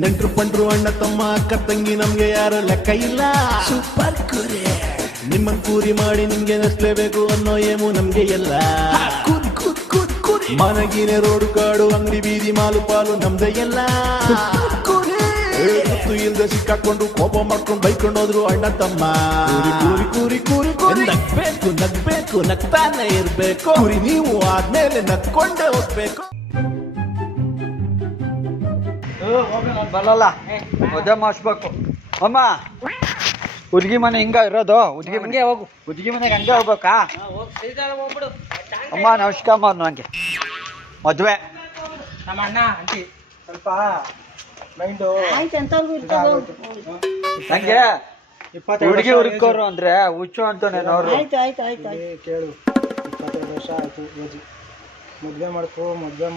ನೆಂಟ್ರು ಪಂಟ್ರು ಅಣ್ಣ ತಮ್ಮ ಅಕ್ಕ ತಂಗಿ ನಮ್ಗೆ ಯಾರು ಲೆಕ್ಕ ಇಲ್ಲ. ಸೂಪರ್ ಕೂರಿ ನಿಮ್ಮನ್ ಕೂರಿ ಮಾಡಿ ನಿಮ್ಗೆ ನಸ್ಲೇಬೇಕು ಅನ್ನೋ ಏಮು ನಮ್ಗೆ ಎಲ್ಲ. ಮನಗಿನೇ ರೋಡು ಕಾಡು ಅಂಗಡಿ ಬೀದಿ ಮಾಲು ಪಾಲು ನಮ್ದೇ ಎಲ್ಲ. ಗೊತ್ತು ಇಲ್ದೆ ಸಿಕ್ಕಾಕೊಂಡು ಕೋಪ ಮಾಡ್ಕೊಂಡು ಬೈಕೊಂಡು ಹೋದ್ರು ಅಣ್ಣ ತಮ್ಮ. ಕೂರಿ ಕೂರಿ ಕೂರಿ ಕೂರಿ ನಗ್ಬೇಕು ನಗ್ಬೇಕು ನಗ್ತಾನೆ ಇರ್ಬೇಕು. ಕೂರಿ ನೀವು ಆದ್ಮೇಲೆ ನಗ್ಕೊಂಡೇ ಹೋಗ್ಬೇಕು. ಬರಲ್ಲ ಮದುವೆ ಮಾಡಿಸ್ಬೇಕು. ಅಮ್ಮ ಹುಡುಗಿ ಮನೆ ಹಿಂಗ ಇರೋದು, ಹುಡುಗಿ ಮನೆಗೆ ಹೋಗು, ಹುಡುಗಿ ಮನೆಗೆ ಹಂಗೆ ಹೋಗ್ಬೇಕಾ? ಅಮ್ಮ ನಮಸ್ಕಾರ ಮಾಡು ನನಗೆ ಮದುವೆ ನಮ್ಮ ಅಣ್ಣ ಅಂತಿ ಸ್ವಲ್ಪ ಮೈಂಡು ನಂಗೆ ಹುಡುಗಿ ಹುಡುಕೋರು ಅಂದ್ರೆ ಹುಚ್ಚು ಅಂತಾನೆ ಅವ್ರು. ಕೇಳು, 22 ವರ್ಷ ಆಯ್ತು ಏಜ್, ಮದುವೆ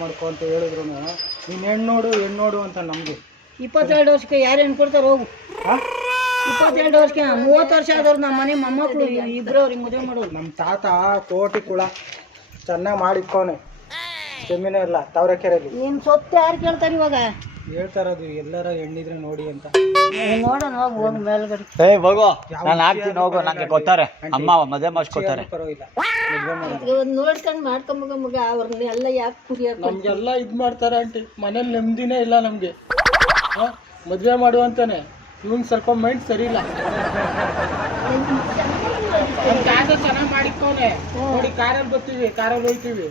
ಮಾಡ್ಕೊ ಅಂತ ಹೇಳಿದ್ರು. ನೀನ್ ಹೆಣ್ಣು ನೋಡು ಅಂತ ನಮ್ಗೆ. 22 ವರ್ಷಕ್ಕೆ ಯಾರು ಹೆಣ್ಣು ಕೊಡ್ತಾರೆ? ಹೋಗು. 22 ವರ್ಷಕ್ಕೆ 30 ವರ್ಷ ಆದವ್ರು ನಮ್ಮ ಮನೆ ಮೊಮ್ಮಕ್ಕಳು ಇಬ್ರು ಅವ್ರಿಗೆ ಮದುವೆ ಮಾಡೋದು. ನಮ್ಮ ತಾತ ಕೋಟಿ ಕುಳ ಚೆನ್ನಾಗಿ ಮಾಡಿಕ್ಕೋನೆ, ಜಮೀನೇ ಇಲ್ಲ ತಾವರೆಕೆರೆಯಲ್ಲಿ. ನಿನ್ ಸೊತ್ತು ಯಾರು ಕೇಳ್ತಾರೆ ಇವಾಗ? ಹೇಳ್ತಾರದು ಎಲ್ಲರ ಹೆಣ್ಣಿದ್ರೆ ನೋಡಿ ಅಂತ. ನೋಡೋಣ ಹೋಗಿ ಮೇಲ್ಗಡೆ. ಹೋಗೋ, ನಾನು ಹಾಕ್ತೀನಿ ಹೋಗು, ನಂಗೆ ಗೊತ್ತಾರೆ ಅಮ್ಮ ಮದುವೆ ಮಾಡಿಸ್ಕೊತಾರೆ. ಪರವಾಗಿಲ್ಲ, ಮದುವೆ ನೋಡ್ಕೊಂಡು ಮಾಡ್ಕೊಂಬ ಮಗ. ಅವ್ರನ್ನೆಲ್ಲ ಯಾಕೆ ಕುರಿಯಾಕ ನಮ್ಗೆಲ್ಲ ಇದ್ ಮಾಡ್ತಾರೆ ಆಂಟಿ. ಮನೇಲಿ ನೆಮ್ಮದಿನೇ ಇಲ್ಲ ನಮ್ಗೆ. ಮದುವೆ ಮಾಡುವಂತಾನೆ ಇವಂಗ್ ಸ್ವಲ್ಪ ಮೈಂಡ್ ಸರಿ ಇಲ್ಲ. ಚೆನ್ನಾಗಿ ಮಾಡಿಕೋನೆ ನೋಡಿ, ಕಾರಲ್ಲಿ ಬರ್ತೀವಿ, ಕಾರಲ್ಲಿ ಹೋಗ್ತೀವಿ,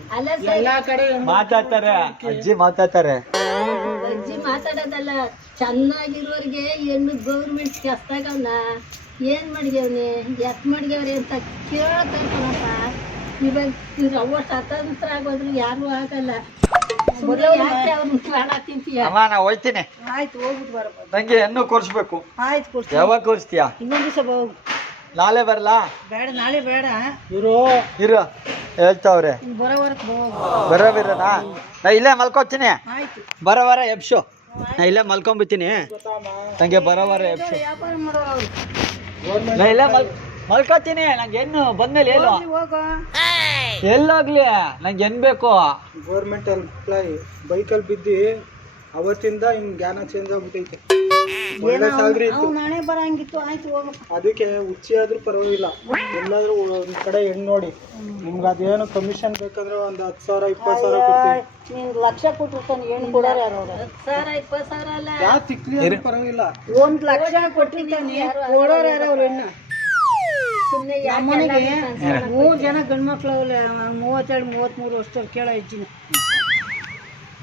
ಎಲ್ಲಾ ಕಡೆ ಮಾತಾಡ್ತಾರೆ, ಅಜ್ಜಿ ಮಾತಾಡ್ತಾರೆ. ಅಜ್ಜಿ ಮಾತಾಡೋದಲ್ಲ, ಚೆನ್ನಾಗಿರೋರ್ಗೆ ಹೆಣ್ಣು ಗೌರ್ಮೆಂಟ್ ಕೆಸ್ತಾಗಲ್ಲ. ಏನ್ ಮಾಡಿಗ್ಯವ್ನಿ ಎತ್ ಮಾಡಿಗ್ಯವ್ರಿ ಅಂತ ಕೇಳ್ತಾರಪ್ಪ. ಇವಾಗ ಇವ್ರು ಅವ್ವ ಸ್ವತಂತ್ರ ಆಗೋದ್ರು ಯಾರು ಆಗಲ್ಲ. ಅಮ್ಮ ನಾ ಹೋಯ್ತೀನಿ. ಆಯ್ತು ಹೋಗ್ಬಿಟ್ಟು ಬರಪ್ಪ. ನಂಗೆ ಹೆಣ್ಣು ಕೊರ್ಸ್ಬೇಕು. ಆಯ್ತು ಕೊಡ್ತೀನಿ. ಯಾವಾಗ ಕೊರ್ಸ್ತೀಯಾ? ಇನ್ನೊಂದ್ ದಿವಸ ಹೋಗು. ನಾಳೆ ಬರ್ಲಾ? ಬೇಡ, ನಾಳೆ ಬೇಡ. ಇವರು ಇರು ಹೇಳ್ತಾವ್ರೆ. ಬರೋವರ್ಕ್ ಬರೋವಿರನಾ? ನಾ ಇಲ್ಲೇ ಮಲ್ಕೋತೀನಿ. ಆಯ್ತು ಬರೋವಾರ ಎಬ್ಸು, ನಾ ಇಲ್ಲೇ ಮಲ್ಕೊಂಬಿಡ್ತೀನಿ. ನಂಗೆ ಬರೋವಾರ ಎಬ್ಸು. ವ್ಯಾಪಾರ ಮಾಡೋರು ಅವ್ರು. ನಾ ಇಲ್ಲೇ ಮಲ್ಕೋತೀನಿ. ನಂಗೆ ಹೆಣ್ಣು ಬಂದ್ಮೇಲೆ ಏನು ಹೋಗೋ. ಎಲ್ಲೋಗ್ಲಿ, ನಂಗೆ ಹೆಣ್ ಬೇಕು. ಗೌರ್ಮೆಂಟ್ ಎಂಪ್ಲಾಯಿ ಬೈಕಲ್ಲಿ ಬಿದ್ದು ಅವತ್ತಿಂದ ಹಿಂಗ್ ಜ್ಞಾನ ಚೇಂಜ್ ಆಗ್ಬಿಟ್ಟೈತೆ. ಒಳ್ಳೆ ಸ್ಯಾಲ್ರಿ ಇತ್ತು, ನಾಳೆ ಬರಂಗಿತ್ತು. ಆಯ್ತು ಹೋಗಪ್ಪ. ಅದಕ್ಕೆ ಹುಚ್ಚಿ ಆದ್ರೂ ಪರವಾಗಿಲ್ಲ, ಎಲ್ಲಾದ್ರೂ ಒಂದ್ ಕಡೆ ಹೆಣ್ಣು ನೋಡಿ. ನಿಮ್ಗೆ ಅದೇನು ಕಮಿಷನ್ ಬೇಕಂದ್ರೆ ಒಂದ್ 10,000 20,000 ಕೊಡ್ತೀವಿ. ನೀನ್ ಲಕ್ಷ ಕೊಟ್ಟಿರ್ತಾನೆ ಹೆಣ್ಣು ಕೊಡೋರು ಯಾರು? 10,000 20,000 ಅಲ್ಲ, ಯಾವ ತಿಕ್ಲಿ ಪರವಾಗಿಲ್ಲ. 1 ಲಕ್ಷ ಕೊಟ್ಟಿರ್ತಾನೆ ಕೊಡೋರು ಯಾರು ಅವ್ರ ಹೆಣ್ಣು? ನಮ್ಮನೆಗೆ 3 ಜನ ಗಂಡು ಮಕ್ಳು 32 33 ವರ್ಷದವ್ರು ಕೇಳೋ ಹೆಚ್ಚಿನ.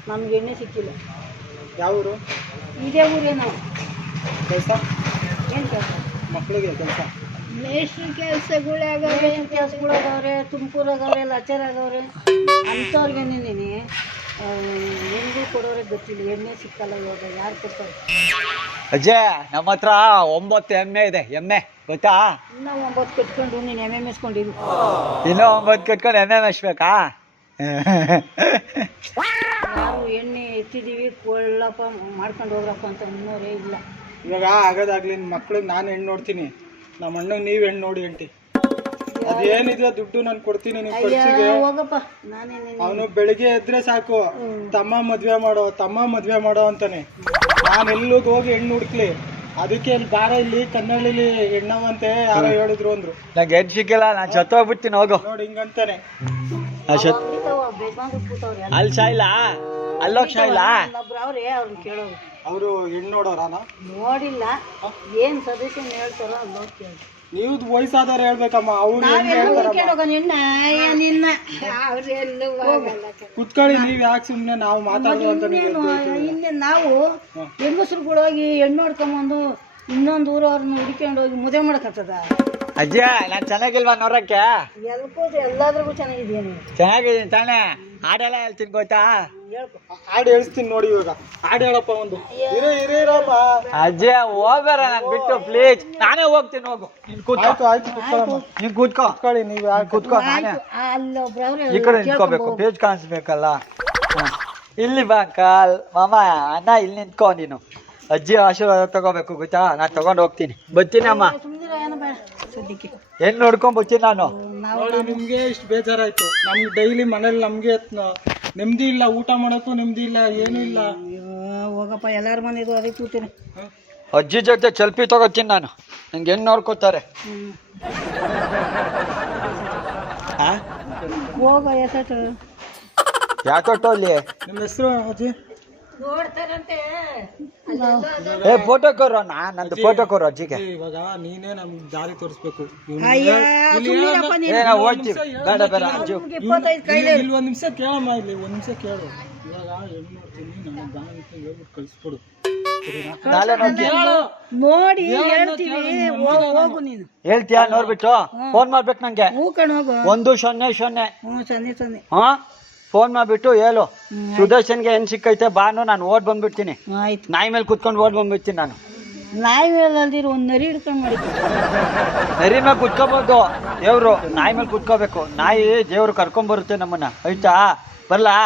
ನಮ್ಗೆ ಎಣ್ಣೆ ಸಿಕ್ಕಿಲ್ಲ. ಯಾವ ಊರು? ಇದೇ ಊರೇ ನಾವು. ಕೆಲಸ ಏನು ಕೆಲಸ? ಮಕ್ಳಿಗೆ ಕೆಲಸ, ಮೇಷ್ಟ್ರ ಕೆಲಸಗಳಾಗವ್ರೆ, ತುಮಕೂರಾಗವ್ರೆ, ಲಾಚರಾಗವ್ರೆ. ಅಂಥವ್ರಿಗೆ ನಿಂದಿನಿ ಹೆಣ್ಗೂ ಕೊಡೋರೆ ಗೊತ್ತಿಲ್ಲ. ಎಣ್ಣೆ ಸಿಕ್ಕಲ್ಲ ಇವಾಗ, ಯಾರು ಕೊಡ್ತಾರೆ? ಅಜ್ಜೆ ನಮ್ಮ ಹತ್ರ 9 ಎಮ್ಮೆ ಇದೆ. ಎಮ್ಮೆ ಗೊತ್ತಾ? ಇನ್ನೂ 9 ಕಟ್ಕೊಂಡು ನೀನು ಎಮ್ಮೆ ಮೇಸ್ಕೊಂಡಿರು. ಇನ್ನೂ 9 ಕಟ್ಕೊಂಡು ಎಮ್ಮೆ ಮೇಯಿಸ್ಬೇಕಾ? ಯಾರು ಎಣ್ಣೆ ಎತ್ತಿದ್ದೀವಿ ಕೊಳ್ಳಪ್ಪ ಮಾಡ್ಕೊಂಡು ಹೋಗ್ರಪ್ಪ ಅಂತ ಇನ್ನೋರೇ ಇಲ್ಲ. ಇವಾಗ ಆಗೋದಾಗ್ಲಿ ಮಕ್ಳಿಗೆ ನಾನು ಹೆಣ್ಣು ನೋಡ್ತೀನಿ, ನಮ್ಮ ಅಣ್ಣಗೆ ನೀವು ಹೆಣ್ಣು ನೋಡಿ ಅಂಟಿ. ಅದೇನಿದೆ ದುಡ್ಡು ನಾನು ಕೊಡ್ತೀನಿ ನೀವು ಖರ್ಚಿಗೆ. ಹೋಗಪ್ಪ, ನಾನೇನು ಅವನು ಬೆಳಿಗ್ಗೆ ಎದ್ರೆ ಸಾಕು, ತಮ್ಮ ಮದ್ವೆ ಮಾಡೋ ಅಂತಾನೆ. ನಾನು ಎಲ್ಲಿಗೆ ಹೋಗಿ ಹೆಣ್ಣು ಹುಡುಕ್ಲಿ? ಅದಕ್ಕೆ ಇಲ್ಲಿ ಬಾರ, ಇಲ್ಲಿ ಕನ್ನಡಲ್ಲಿ ಹೆಣ್ಣವಂತೆ ಯಾರೋ ಹೇಳಿದ್ರು ಅಂದ್ರು. ನಂಗೆ ಹೆಣ್ಣು ಸಿಕ್ಕಿಲ್ಲ, ನಾನು ಸತ್ತೋಗ್ಬಿಡ್ತೀನಿ ಹೋಗು. ನೋಡಿ ಹಿಂಗಂತಾನೆ. ಅಲ್ಲಿ ಶಾಯಿಲ್ಲ, ಅಲ್ಲೋಗಿ ಶಾಯಿಲ್ಲ. ಅವ್ರೇ ಅವ್ರನ್ನ ಕೇಳೋರು. ಅವರು ಹೆಣ್ಣು ನೋಡೋರಾನ? ನೋಡಿಲ್ಲ, ಏನ್ ಸಜೆಷನ್ ಹೇಳ್ತಾರೋ ಅಲ್ಲೋಗಿ ಕೇಳಿ. ನೀವು ವಯಸ್ಸಾದವ್ರು ಹೇಳ್ಬೇಕಮ್ಮ. ಅವ್ರು ಕುತ್ಕೊಳ್ಳಿ, ನೀವ್ ಯಾಕೆ ಸುಮ್ನೆ ನಾವು ಮಾತಾಡೋದು ಅಂತ. ಇನ್ನೇ ನಾವು ಹೆಂಗಸ್ರುಗಳು ಹೋಗಿ ಹೆಣ್ಣು ನೋಡ್ಕೊಂಬಂದು ಇನ್ನೊಂದು ಊರವ್ರನ್ನ ಹುಡ್ಕೊಂಡು ಹೋಗಿ ಮದುವೆ ಮಾಡಕತ್ತದ. ಅಜ್ಜಿ ನಾನು ಚೆನ್ನಾಗಿಲ್ವಾ ನೋಡಕ್ಕೆ? ಎಲ್ಲಾದ್ರಿಗೂ ಚೆನ್ನಾಗಿದೆಯಾ ನೀವು? ಚೆನ್ನಾಗಿದ್ದೀನಿ ತಾನೇ. ಹಾಡೆಲ್ಲ ಹೇಳ್ತೀನಿ ಗೊತ್ತಾ? ಹಾಡು ಹೇಳ್ತೀನಿ ನೋಡಿ. ಇವಾಗ ಹಾಡು ಹೇಳಪ್ಪ ಒಂದು. ಇರಮ್ಮ ಅಜ್ಜಿ ಹೋಗೋರ ನಾನು ಬಿಟ್ಟು ಪ್ಲೀಸ್. ನಾನೇ ಹೋಗ್ತೀನಿ, ಹೋಗು. ನೀನ್ ಕೂತ್ಕೋ. ಆಯ್ತು ಕುತ್ಕೊಳ್ಳಮ್ಮ. ನೀನ್ ಕೂತ್ಕೋ. ಕುತ್ಕೊಳ್ಳಿ, ನೀವು ಯಾಕೆ ಕೂತ್ಕೋ. ನಾನೇ ಅಲ್ಲೊಬ್ರವ್ರೆ ಈ ಕಡೆ ನಿಂತ್ಕೋಬೇಕು, ಪೇಜ್ ಕಾಣಿಸ್ಬೇಕಲ್ಲ. ಇಲ್ಲಿ ಬಾ ಕಾಲ್ ಮಾಮ ಅಣ್ಣ, ಇಲ್ಲಿ ನಿಂತ್ಕೋ. ನೀನು ಅಜ್ಜಿ ಆಶೀರ್ವಾದ ತಗೋಬೇಕು ಗೊತ್ತಾ? ನಾನು ತಗೊಂಡು ಹೋಗ್ತೀನಿ, ಬರ್ತೀನಿ ಅಮ್ಮ. ಏನ್ ನೋಡ್ಕೊಂಡ್ ಬರ್ತೀನಿ ನಾನು. ನೋಡಿ, ನಿಮ್ಗೆ ಇಷ್ಟು ಬೇಜಾರಾಯ್ತು. ನಮ್ಗೆ ಡೈಲಿ ಮನೇಲಿ ನಮ್ಗೆ ನೆಮ್ಮದಿ ಇಲ್ಲ, ಊಟ ಮಾಡೋಕ್ಕೂ ನೆಮ್ಮದಿ ಇಲ್ಲ, ಏನೂ ಇಲ್ಲ. ಹೋಗಪ್ಪ ಎಲ್ಲಾರ ಮನೆದು ಅದೇ ಕೂತೀನಿ. ಅಜ್ಜಿ ಜೊತೆ ಸೆಲ್ಫಿ ತಗೋತೀನಿ ನಾನು, ನಂಗೆ ಹೆಣ್ಣು ನೋಡ್ಕೋತಾರೆ. ಹೋಗ ಎಸಟು ಯಾಕೊಟ್ಟು ಅಲ್ಲಿ ನಿಮ್ಮ ಹೆಸರು ಅಜ್ಜಿ? ನೋಡ್ತಾರಂತೆ. ಏ ಫೋಟೋ ಕೊರು, ನಂದು ಫೋಟೋ ಕೊರು ಅಜ್ಜಿಗೆ. ಇವಾಗ ನೀನೇ ನಮ್ಗೆ ದಾರಿ ತೋರಿಸ್ಬೇಕು. ಅಯ್ಯ ಸುಮ್ಮನಿರಪ್ಪ ನೀನು. ಏ ನಾವು ಹೋಗ್ತೀವಿ, ಬೇಡ ಬೇಡ ಅಜ್ಜಿ. 25 ಕೈಲೇ ಇಲ್ಲಿ ಒಂದ್ ನಿಮಿಷ ಕೇಳಮ್ಮ, ಇಲ್ಲಿ ಒಂದ್ ನಿಮಿಷ ಕೇಳು. ಇವಾಗ ಹೆಣ್ಣು ನೋಡ್ತೀನಿ, ನನಗೆ ಬಾ ಅಂತ ಹೇಳ್ಬಿಟ್ಟು ಕಳಿಸ್ಕೊಡು. ನಾಳೆ ನೋಡ್ತೀಯ, ನೋಡಿ ಹೇಳ್ತೀವಿ. ಹೋಗು ನೀನು. ಹೇಳ್ತೀಯಾ ನೋಡ್ಬಿಟ್ಟು ಫೋನ್ ಮಾಡ್ಬೇಕು ನಂಗೆ. ಹೂ ಕಣ್ ಹೋಗು. 100. ಸೊನ್ನೆ ಹಾ ಫೋನ್ ಮಾಡ್ಬಿಟ್ಟು ಹೇಳು ಸುದರ್ಶನ್ಗೆ ಏನ್ ಸಿಕ್ಕೈತೆ ಬಾನು, ನಾನು ಓಡ್ ಬಂದ್ಬಿಡ್ತೀನಿ. ಆಯ್ತು. ನಾಯಿ ಮೇಲೆ ಕುತ್ಕೊಂಡು ಓಡ್ ಬಂದ್ಬಿಡ್ತೀನಿ ನಾನು. ನಾಯಿ ಮೇಲೆ ಅಲ್ದಿರ ಒಂದ್ ನರಿ ಹಿಡ್ಕೊಂಡ್ ಮಾಡಿ. ನರಿ ಮೇಲೆ ಕುತ್ಕೋಬಹುದು, ದೇವ್ರು ನಾಯಿ ಮೇಲೆ ಕುತ್ಕೋಬೇಕು. ನಾಯಿ ದೇವ್ರು ಕರ್ಕೊಂಡ್ ಬರುತ್ತೆ ನಮ್ಮನ್ನ, ಆಯ್ತಾ? ಬರ್ಲಾ?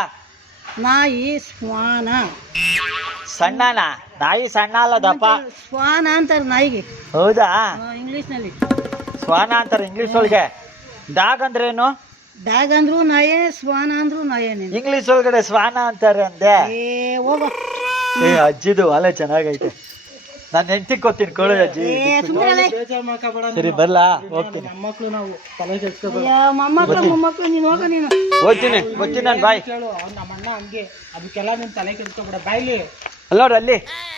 ನಾಯಿ ಶ್ವಾನ. ಸಣ್ಣನ ನಾಯಿ, ಸಣ್ಣ ಅಲ್ಲ ದಪ್ಪ. ಶ್ವಾನ ಅಂತಾರೆ ನಾಯಿಗೆ. ಹೌದಾ? ಇಂಗ್ಲಿಷ್ ನಲ್ಲಿ ಶ್ವಾನ ಅಂತಾರೆ ಇಂಗ್ಲಿಷ್ ಒಳಗೆ. ಡಾಗ್ ಅಂದ್ರೇನು? ಡಾಗ್ ಅಂದ್ರು ನಾಯೇ, ಶ್ವಾನ ಅಂದ್ರು ನಾಯೇನೆ. ಇಂಗ್ಲಿಷ್ ಒಳಗಡೆ ಶ್ವಾನ ಅಂತಾರೆ ಅಂದೆ. ಹೋಗೋ. ಏ ಅಜ್ಜಿದು ಅಲೆ ಚೆನ್ನಾಗೈತೆ. ನಾನು ಹೆಂಡತಿ ಕೊಡ್ತೀನಿ ಕೊಡು ಅಜ್ಜಿ. ಬೇಜಾರ್ ಮಾಡ್ಕೋಬೇಡ. ಸರಿ ಬರ್ಲಾ, ಹೋಗ್ತೀನಿ. ಮೊಮ್ಮಕ್ಳು ನಾವು ತಲೆ ಕೆಡ್ಸ್ಕೋಬೇಡ. ಮೊಮ್ಮಕ್ಳು ನೀನು ಹೋಗ. ನೀನು ಹೋಗ್ತೀನಿ ನಾನು. ಬಾಯ್. ಕೇಳು, ನಮ್ಮ ಅಣ್ಣ ಹಂಗೆ, ಅದಕ್ಕೆಲ್ಲ ನೀನ್ ತಲೆ ಕೆಡ್ಸ್ಕೋಬೇಡ. ಬಾಯ್ಲಿ ಅಲ್ಲೋರು ಅಲ್ಲಿ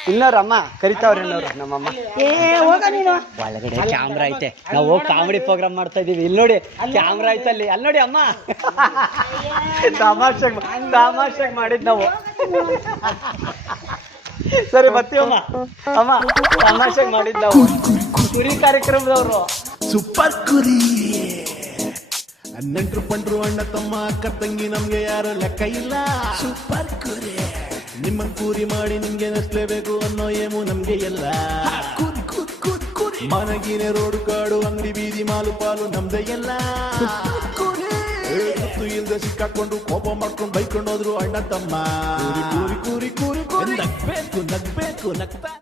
ಇಲ್ಲೋರು ಅಮ್ಮ ಕರಿತಾವ್ರಿ, ಎಲ್ಲೋರು ನಮ್ಮಮ್ಮ. ಹೋಗ ನೀನು. ಒಳಗಡೆ ಕ್ಯಾಮ್ರಾ ಐತೆ, ನಾವು ಹೋಗಿ ಕಾಮಿಡಿ ಪ್ರೋಗ್ರಾಮ್ ಮಾಡ್ತಾ ಇದೀವಿ. ಇಲ್ಲಿ ನೋಡಿ ಕ್ಯಾಮ್ರಾ ಐತೆ ಅಲ್ಲಿ, ಅಲ್ಲಿ ನೋಡಿ ಅಮ್ಮ. ತಮಾಷೆಗೆ ಮಾಡಿದ್ ನಾವು. ಸರಿ ಬರ್ತೀವಮ್ಮ. ಅಮ್ಮ ತಮಾಷೆಗೆ ಮಾಡಿದ್ ನಾವು, ಕುರಿ ಕಾರ್ಯಕ್ರಮದವ್ರು. ಸೂಪರ್ ಕುರಿ. ನೆಂಟ್ರು ಪಂಡ್ರು ಅಣ್ಣ ತಮ್ಮ ಅಕ್ಕ ತಂಗಿ ನಮ್ಗೆ ಯಾರು ಲೆಕ್ಕ ಇಲ್ಲ. ಸೂಪರ್ ಕುರಿ. ನಿಮ್ಮನ್ ಕೂರಿ ಮಾಡಿ ನಿಮ್ಗೆ ನಸ್ಲೇಬೇಕು ಅನ್ನೋ ಏಮು ನಮ್ಗೆ ಎಲ್ಲ. ಮನಗಿನ ರೋಡು ಕಾಡು ಅಂಗಡಿ ಬೀದಿ ಮಾಲು ಪಾಲು ನಮ್ದೇ ಎಲ್ಲ. ಗೊತ್ತು ಇಲ್ದೆ ಸಿಕ್ಕಾಕೊಂಡು ಕೋಪ ಮಾಡ್ಕೊಂಡು ಬೈಕೊಂಡು ಹೋದ್ರು ಅಣ್ಣ ತಮ್ಮ. ಕೂರಿ ಕೂರಿ ಕೂರಿ ಕೂರಿ ನಗ್ಬೇಕು ನಗ್ಬೇಕು ನಗ್ತಾ